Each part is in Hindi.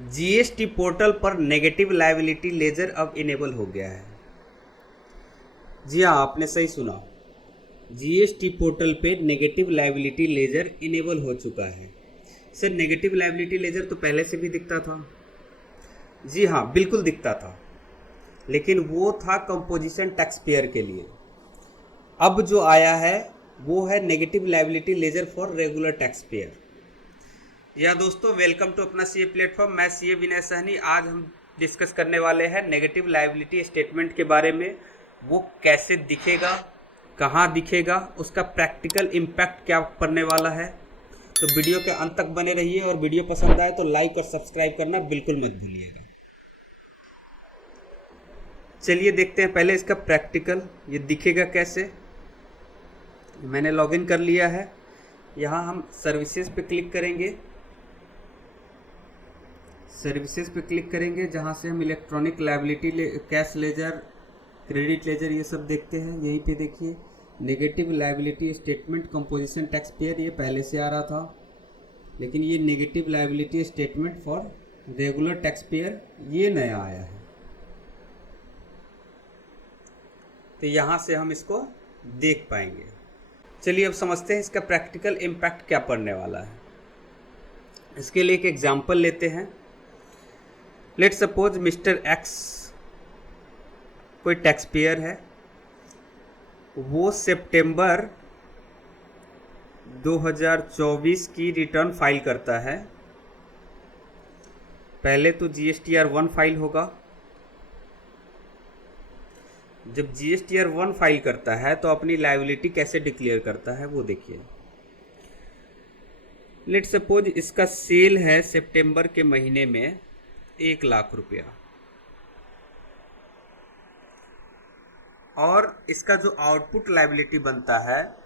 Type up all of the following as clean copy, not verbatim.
जीएसटी पोर्टल पर नेगेटिव लायबिलिटी लेजर अब इनेबल हो गया है। जी हाँ, आपने सही सुना। जीएसटी पोर्टल पे नेगेटिव लायबिलिटी लेजर इनेबल हो चुका है। सर, नेगेटिव लायबिलिटी लेजर तो पहले से भी दिखता था। जी हाँ, बिल्कुल दिखता था, लेकिन वो था कंपोजिशन टैक्स पेयर के लिए। अब जो आया है वो है negative liability ledger for regular tax payer. या दोस्तों, वेलकम टू अपना सीए प्लेटफॉर्म। मैं सीए विनय सहनी। आज हम डिस्कस करने वाले हैं नेगेटिव लायबिलिटी स्टेटमेंट के बारे में। वो कैसे दिखेगा, कहाँ दिखेगा, उसका प्रैक्टिकल इम्पैक्ट क्या पड़ने वाला है। तो वीडियो के अंत तक बने रहिए, और वीडियो पसंद आए तो लाइक और सब्सक्राइब करना बिल्कुल मत भूलिएगा। चलिए देखते हैं पहले इसका प्रैक्टिकल, ये दिखेगा कैसे। मैंने लॉगिन कर लिया है। यहाँ हम सर्विसेज पे क्लिक करेंगे। सर्विसेज पे क्लिक करेंगे, जहाँ से हम electronic liability cash ledger, credit ledger ये सब देखते हैं। यहीं पे देखिए negative liability statement composition tax payer, ये पहले से आ रहा था, लेकिन ये negative liability statement for regular tax pair ये नया आया है। तो यहाँ से हम इसको देख पाएंगे। चलिए अब समझते हैं इसका प्रैक्टिकल इम्पैक्ट क्या पड़ने वाला है। इसके लिए एक एग्जाम्पल लेते हैं। लेट सपोज मिस्टर एक्स कोई टैक्स पेयर है, वो सितंबर 2024 की रिटर्न फाइल करता है। पहले तो GSTR-1 फाइल होगा। जब GSTR-1 फाइल करता है तो अपनी लायबिलिटी कैसे डिक्लेयर करता है वो देखिए। लेट सपोज इसका सेल है सितंबर के महीने में 1 लाख रुपया, और इसका जो आउटपुट लायबिलिटी बनता है,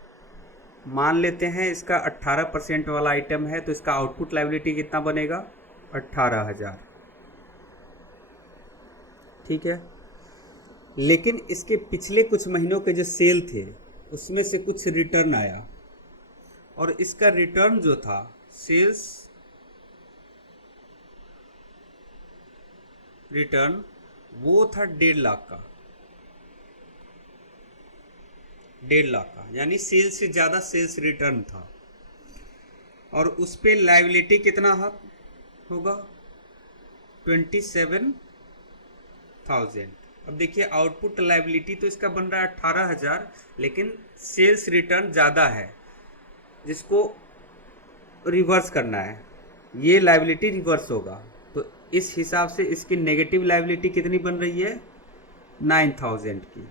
मान लेते हैं इसका 18% वाला आइटम है, तो इसका आउटपुट लायबिलिटी कितना बनेगा? 18,000। ठीक है। लेकिन इसके पिछले कुछ महीनों के जो सेल थे उसमें से कुछ रिटर्न आया, और इसका रिटर्न जो था सेल्स रिटर्न, वो था 1.5 लाख का। 1.5 लाख का यानी सेल्स से ज़्यादा सेल्स रिटर्न था, और उस पर लायबिलिटी कितना होगा? 27,000। अब देखिए आउटपुट लायबिलिटी तो इसका बन रहा है 18,000, लेकिन सेल्स रिटर्न ज़्यादा है, जिसको रिवर्स करना है। ये लायबिलिटी रिवर्स होगा, तो इस हिसाब से इसकी नेगेटिव लायबिलिटी कितनी बन रही है? 9,000 की।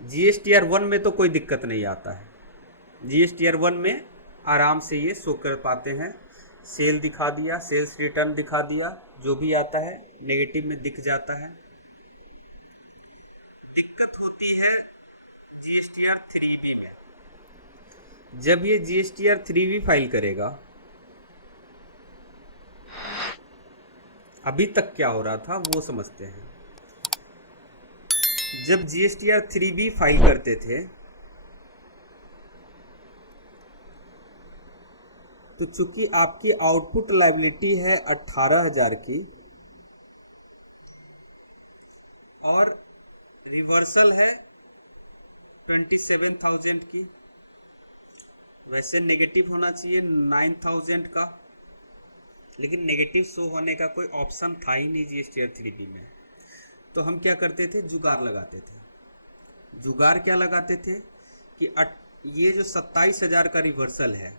GSTR-1 में तो कोई दिक्कत नहीं आता है। GSTR-1 में आराम से ये शो कर पाते हैं। सेल दिखा दिया, सेल्स रिटर्न दिखा दिया, जो भी आता है नेगेटिव में दिख जाता है। दिक्कत होती है GSTR-3B में। जब ये GSTR-3B फाइल करेगा, अभी तक क्या हो रहा था वो समझते हैं। जब GSTR-3B फाइल करते थे तो चूंकि आपकी आउटपुट लायबिलिटी है 18,000 की, और रिवर्सल है 27,000 की, वैसे नेगेटिव होना चाहिए 9,000 का, लेकिन नेगेटिव शो होने का कोई ऑप्शन था ही नहीं GSTR-3B में। तो हम क्या करते थे? जुगाड़ लगाते थे। जुगाड़ क्या लगाते थे कि ये जो 27,000 का रिवर्सल है,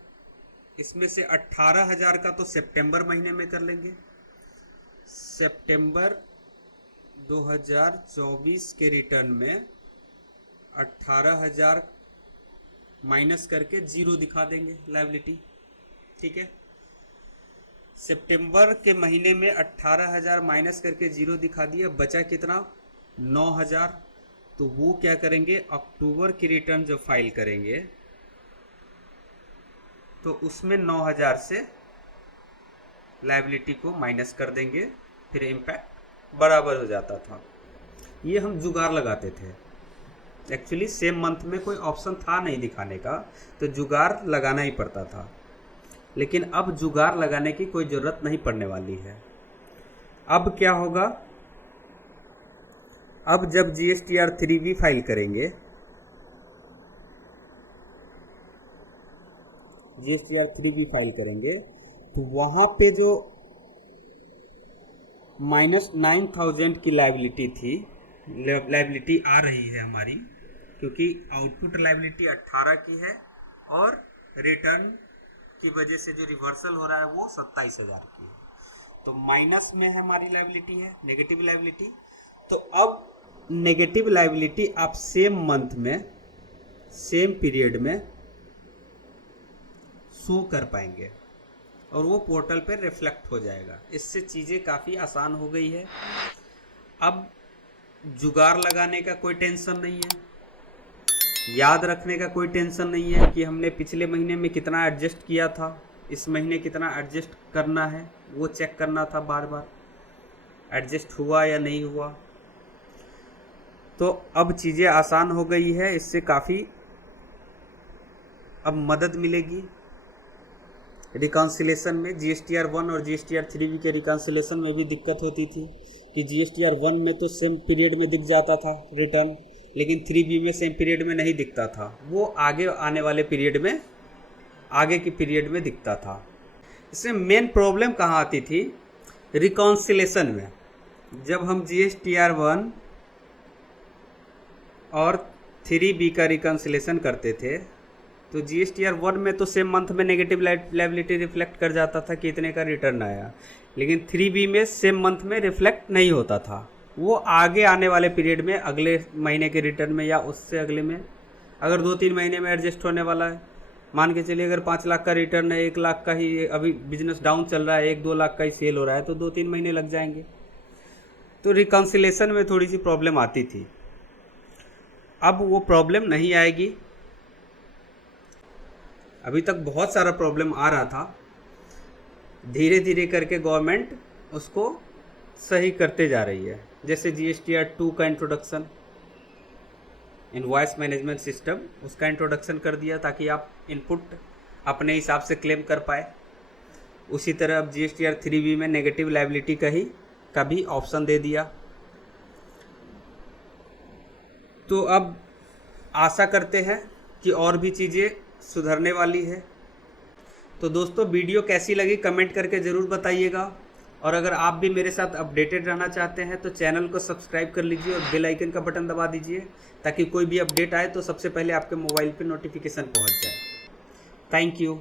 इसमें से 18,000 का तो सितंबर महीने में कर लेंगे। सितंबर 2024 के रिटर्न में 18,000 माइनस करके 0 दिखा देंगे लायबिलिटी। ठीक है। सितंबर के महीने में 18,000 माइनस करके 0 दिखा दिया, बचा कितना? 9,000। तो वो क्या करेंगे? अक्टूबर की रिटर्न जो फाइल करेंगे तो उसमें 9,000 से लायबिलिटी को माइनस कर देंगे, फिर इम्पैक्ट बराबर हो जाता था। ये हम जुगाड़ लगाते थे। एक्चुअली सेम मंथ में कोई ऑप्शन था नहीं दिखाने का, तो जुगाड़ लगाना ही पड़ता था। लेकिन अब जुगाड़ लगाने की कोई ज़रूरत नहीं पड़ने वाली है। अब क्या होगा, अब जब GSTR 3B फाइल करेंगे, GSTR 3B फाइल करेंगे तो वहाँ पे जो -9,000 की लायबिलिटी थी, लायबिलिटी आ रही है हमारी, क्योंकि आउटपुट लायबिलिटी 18 की है और रिटर्न की वजह से जो रिवर्सल हो रहा है वो 27,000 की है, तो माइनस में है हमारी लायबिलिटी है, नेगेटिव लायबिलिटी। तो अब नेगेटिव लायबिलिटी आप सेम मंथ में, सेम पीरियड में शो कर पाएंगे और वो पोर्टल पे रिफ्लेक्ट हो जाएगा। इससे चीज़ें काफ़ी आसान हो गई है। अब जुगाड़ लगाने का कोई टेंशन नहीं है, याद रखने का कोई टेंशन नहीं है कि हमने पिछले महीने में कितना एडजस्ट किया था, इस महीने कितना एडजस्ट करना है, वो चेक करना था बार बार एडजस्ट हुआ या नहीं हुआ। तो अब चीज़ें आसान हो गई है, इससे काफ़ी अब मदद मिलेगी रिकॉन्सिलेशन में। GSTR 1 और GSTR 3B के रिकॉन्सिलेशन में भी दिक्कत होती थी कि GSTR 1 में तो सेम पीरियड में दिख जाता था रिटर्न, लेकिन 3B में सेम पीरियड में नहीं दिखता था, वो आगे आने वाले पीरियड में, आगे की पीरियड में दिखता था। इसमें मेन प्रॉब्लम कहाँ आती थी, रिकॉन्सिलेशन में। जब हम GSTR 1 और 3B का रिकॉन्सिलेशन करते थे तो GSTR 1 में तो सेम मंथ में नेगेटिव लायबिलिटी रिफ्लेक्ट कर जाता था कि इतने का रिटर्न आया, लेकिन 3B में सेम मंथ में रिफ्लेक्ट नहीं होता था, वो आगे आने वाले पीरियड में, अगले महीने के रिटर्न में या उससे अगले में, अगर 2-3 महीने में एडजस्ट होने वाला है। मान के चलिए अगर 5 लाख का रिटर्न है, 1 लाख का ही अभी बिजनेस डाउन चल रहा है, 1-2 लाख का ही सेल हो रहा है, तो 2-3 महीने लग जाएंगे। तो रिकॉन्सिलेशन में थोड़ी सी प्रॉब्लम आती थी, अब वो प्रॉब्लम नहीं आएगी। अभी तक बहुत सारा प्रॉब्लम आ रहा था, धीरे धीरे करके गवर्नमेंट उसको सही करते जा रही है। जैसे GSTR 2 का इंट्रोडक्शन, इनवॉइस मैनेजमेंट सिस्टम, उसका इंट्रोडक्शन कर दिया ताकि आप इनपुट अपने हिसाब से क्लेम कर पाए। उसी तरह अब GSTR 3B में नेगेटिव लायबिलिटी का भी ऑप्शन दे दिया। तो अब आशा करते हैं कि और भी चीज़ें सुधरने वाली है। तो दोस्तों, वीडियो कैसी लगी कमेंट करके ज़रूर बताइएगा, और अगर आप भी मेरे साथ अपडेटेड रहना चाहते हैं तो चैनल को सब्सक्राइब कर लीजिए और बेल आइकन का बटन दबा दीजिए, ताकि कोई भी अपडेट आए तो सबसे पहले आपके मोबाइल पे नोटिफिकेशन पहुंच जाए। Thank you.